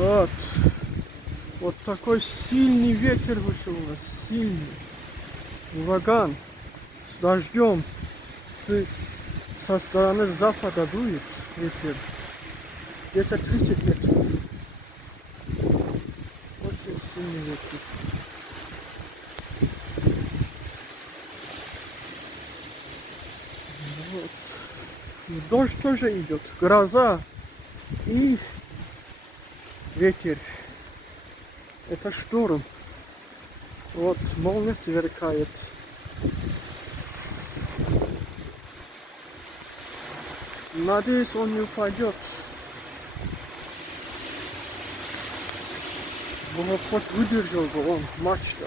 Вот. Вот такой сильный ветер вышел у нас. Сильный. Ураган. С дождем. Со стороны запада дует ветер. Где-то 30 метров. Очень сильный ветер. Вот. Дождь тоже идет. Гроза и ветер. Это шторм. Вот молния сверкает. Надеюсь, он не упадет. Хоть выдержал бы он, мачта.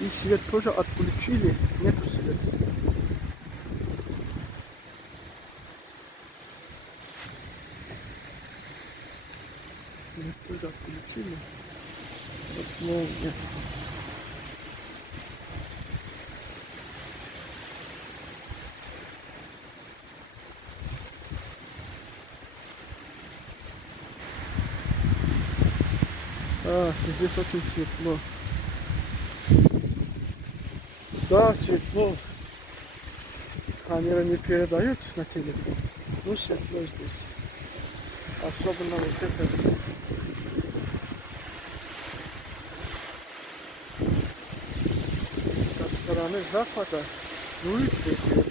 И свет тоже отключили. Нету света. Свет тоже отключили. Вот молния. Здесь очень светло. Да, светло. Камера не передает на телефон. Ну, светло здесь. Особенно вот это. Со стороны запада дует ветер.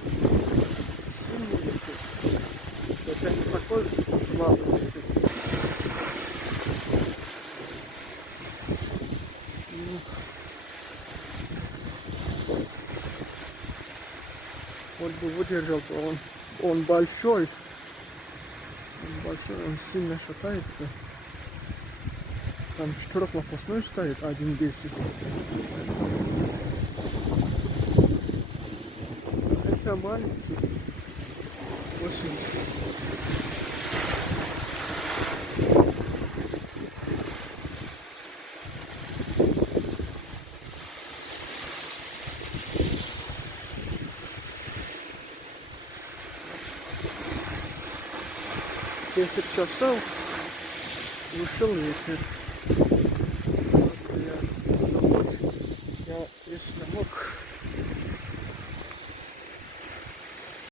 Сильный ветер. Это не такой слабый ветер. Вот бы выдержал, то он большой. Он сильно шатается. Там четырехлопастной стоит, 1.10. Это маленький. 80. Если часов ушел ветер. Я если мог